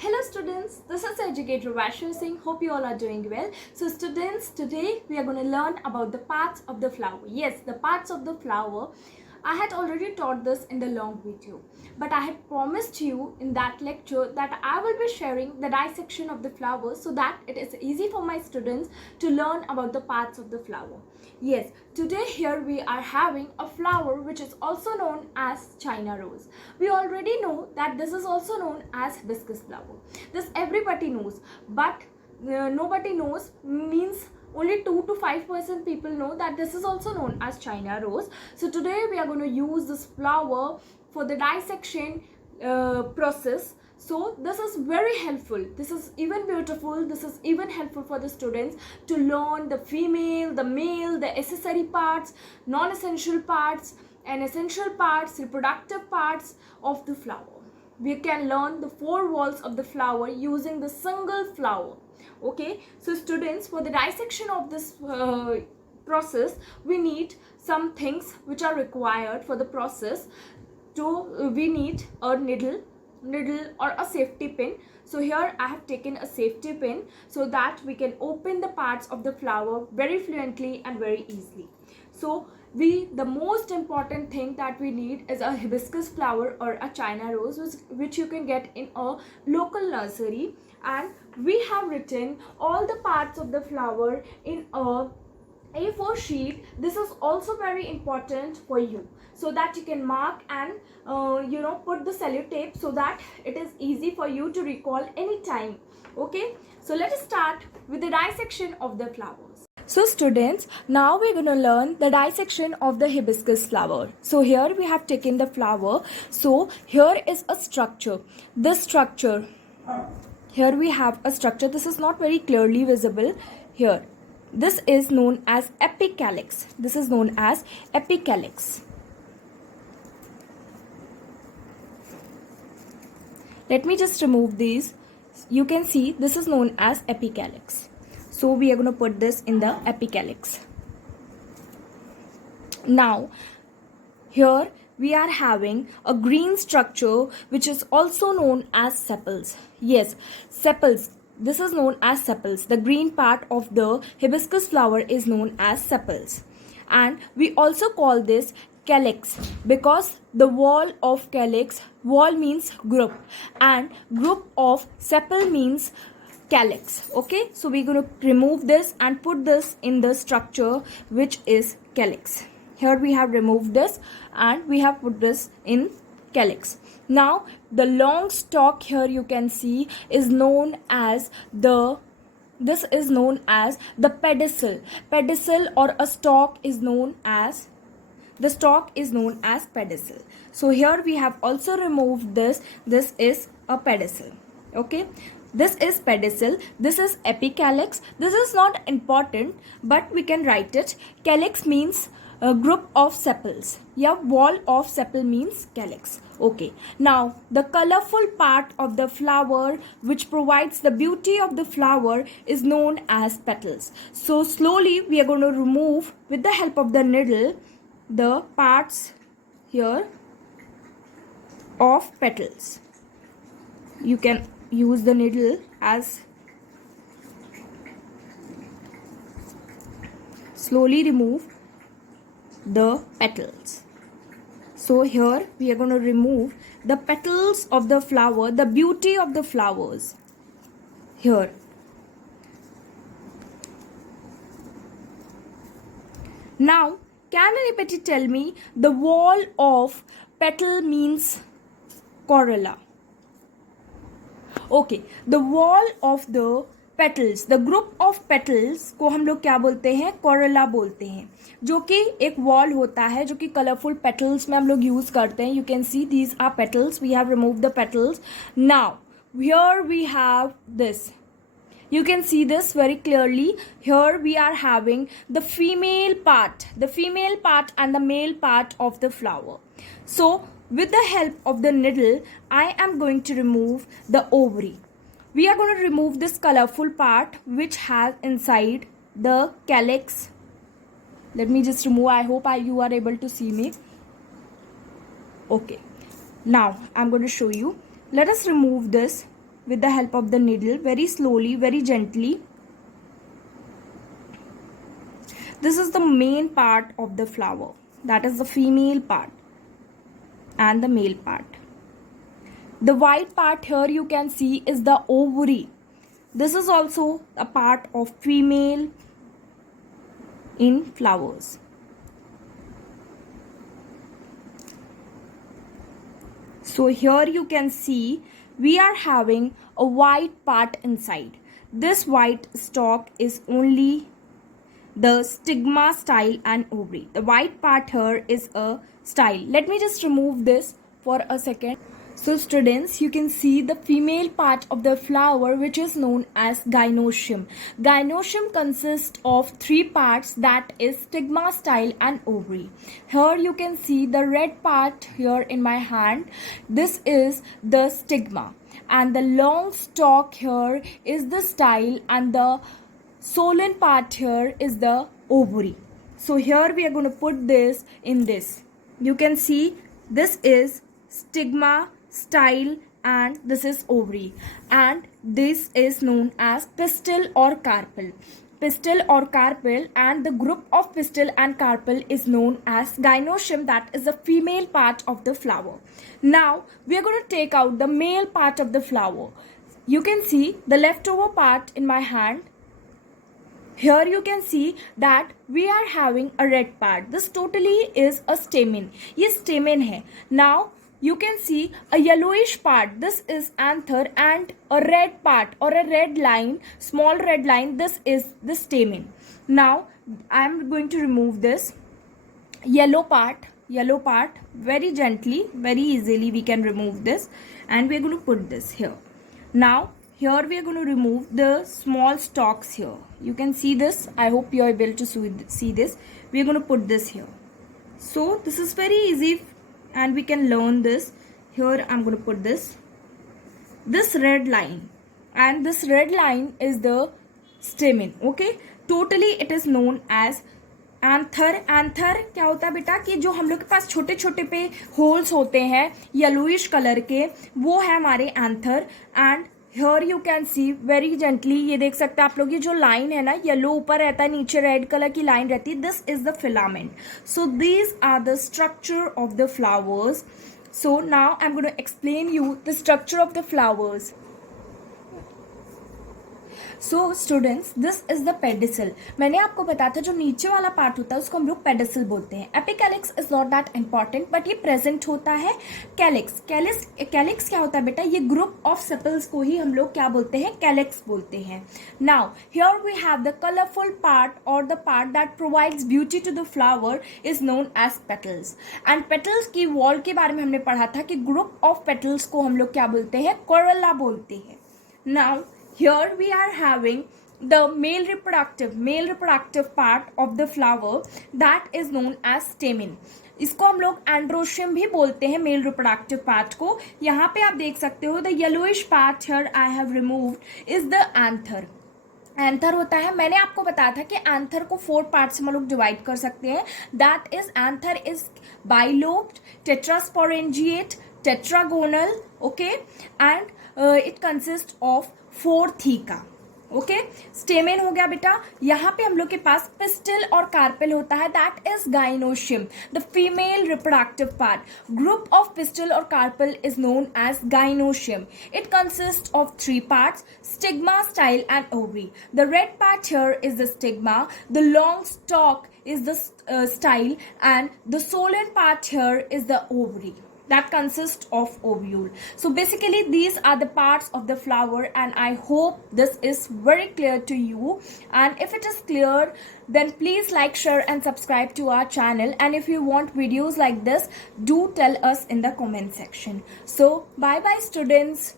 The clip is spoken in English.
Hello students, this is educator Vaishnavi Singh. Hope you all are doing well. So students, today we are going to learn about the parts of the flower. Yes, the parts of the flower. I had already taught this in the long video, but I had promised you in that lecture that I will be sharing the dissection of the flower so that it is easy for my students to learn about the parts of the flower. Yes, today here we are having a flower which is also known as China rose. We already know that this is also known as hibiscus flower. This everybody knows, but nobody knows means only 2 to 5% people know that this is also known as China rose. So today we are going to use this flower for the dissection process. So this is very helpful. This is even beautiful. This is even helpful for the students to learn the female, the male, the accessory parts, non-essential parts, and essential parts, reproductive parts of the flower. We can learn the 4 walls of the flower using the single flower. Okay, so students, for the dissection of this process, we need some things which are required for the process. We need a needle or a safety pin. So here I have taken a safety pin so that we can open the parts of the flower very fluently and very easily. So the most important thing that we need is a hibiscus flower or a China rose, which you can get in a local nursery, and we have written all the parts of the flower in a A4 sheet. This is also very important for you so that you can mark and put the sellotape so that it is easy for you to recall anytime. Okay, so let us start with the dissection of the flowers. So students, now we're going to learn the dissection of the hibiscus flower. So here we have taken the flower. So here is a structure. This structure, here we have a structure. This is not very clearly visible here. This is known as apicalyx. This is known as apicalyx. Let me just remove these. You can see this is known as apicalyx. So we are going to put this in the apicalyx. Now, here we are having a green structure which is also known as sepals. Yes, sepals. This is known as sepals. The green part of the hibiscus flower is known as sepals. And we also call this calyx because the wall of calyx, wall means group, and group of sepal means calyx. Okay, so we're going to remove this and put this in the structure which is calyx. Here we have removed this and we have put this in calyx. Now the long stalk here you can see is known as the pedicel. Pedicel or a stalk is known as, the stalk is known as pedicel. So here we have also removed this. This is a pedicel. Okay, this is pedicel. This is apicalyx. This is not important, but we can write it. Calyx means a group of sepals. Yeah, wall of sepal means calyx. Okay, now the colorful part of the flower which provides the beauty of the flower is known as petals. So slowly we are going to remove with the help of the needle the parts here of petals. You can use the needle as slowly remove the petals. So here we are going to remove the petals of the flower, the beauty of the flowers here. Now, can anybody tell me the wall of petal means corolla? Okay, the wall of the petals, the group of petals को हम लोग क्या बोलते हैं? corolla बोलते हैं, जो कि एक wall होता है जो कि colorful petals में हम लोग use करते हैं. You can see these are petals. We have removed the petals. Now here we have this. You can see this very clearly. Here we are having the female part and the male part of the flower. So with the help of the needle, I am going to remove the ovary. We are going to remove this colorful part which has inside the calyx. Let me just remove. I hope you are able to see me. Okay. Now I'm going to show you. Let us remove this with the help of the needle, very slowly, very gently. This is the main part of the flower, that is the female part and the male part. The white part here you can see is the ovary. This is also a part of female in flowers. So here you can see we are having a white part inside. This white stalk is only the stigma, style and ovary. The white part here is a style. Let me just remove this for a second. So students, you can see the female part of the flower, which is known as gynoecium. Gynoecium consists of three parts, that is stigma, style and ovary. Here you can see the red part here in my hand. This is the stigma, and the long stalk here is the style, and the swollen part here is the ovary. So here we are going to put this in this. You can see this is stigma, style and this is ovary, and this is known as pistil or carpel. Pistil or carpel, and the group of pistil and carpel is known as gynoecium, that is the female part of the flower. Now we are going to take out the male part of the flower. You can see the leftover part in my hand. Here you can see that we are having a red part. This totally is a stamen. ये stamen है. Now you can see a yellowish part. This is anther, and a red part or a red line, small red line. This is the stamen. Now I am going to remove this yellow part. Very gently, very easily we can remove this, and we are going to put this here. Now here we are going to remove the small stalks here. You can see this. I hope you are able to see this. We are going to put this here. So this is very easy and we can learn this. Here I am going to put this red line, and this red line is the stamen. Okay, totally it is known as anther. Anther क्या होता है बेटा कि जो हम लोग के पास छोटे छोटे पे होल्स होते हैं येलोइश कलर के, वो है हमारे anther. And here you can see very gently, ये देख सकते हैं आप लोग, ये जो लाइन है ना, येलो ऊपर रहता है, नीचे रेड कलर की लाइन रहती है. This is the filament. So these are the structure of the flowers. So now I am going to explain you the structure of the flowers. So students, this is the pedicel. मैंने आपको बताया था जो नीचे वाला part होता है उसको हम लोग पेडिसल बोलते हैं. Epicalyx is not that important, but ये प्रेजेंट होता है कैलिक्स. कैलिक्स क्या होता है बेटा? ये ग्रुप ऑफ सेपल्स को ही हम लोग क्या बोलते हैं? कैलिक्स बोलते हैं. Now here we have the colourful part और the part that provides beauty to the flower is known as petals. And petals की वॉल के बारे में हमने पढ़ा था कि ग्रुप ऑफ पेटल्स को हम लोग क्या बोलते हैं? कोरोला बोलते हैं. Now here we are having the male reproductive part of the flower that is known as stamen. इसको हम लोग एंड्रोशियम भी बोलते हैं, मेल रिप्रोडक्टिव पार्ट को. यहाँ पे आप देख सकते हो the yellowish part here I have removed is the anther. Anther होता है, मैंने आपको बताया था कि एंथर को 4 पार्ट्स में लोग डिवाइड कर सकते हैं. That is anther is bilobed, tetrasporangiate, tetragonal, okay, and it consist of 4 theca. Okay, stamen हो गया बेटा. यहाँ पे हम लोग के पास पिस्टिल और कार्पेल होता है, that is gynoecium, the female reproductive part. Group of pistil और carpel is known as gynoecium. It consist of 3 parts, stigma, style and ovary. The red part here is the stigma, the long stalk is the style, and the swollen part here is the ovary that consists of ovule. So basically these are the parts of the flower, and I hope this is very clear to you. And if it is clear, then please like, share and subscribe to our channel. And if you want videos like this, do tell us in the comment section. So bye bye students.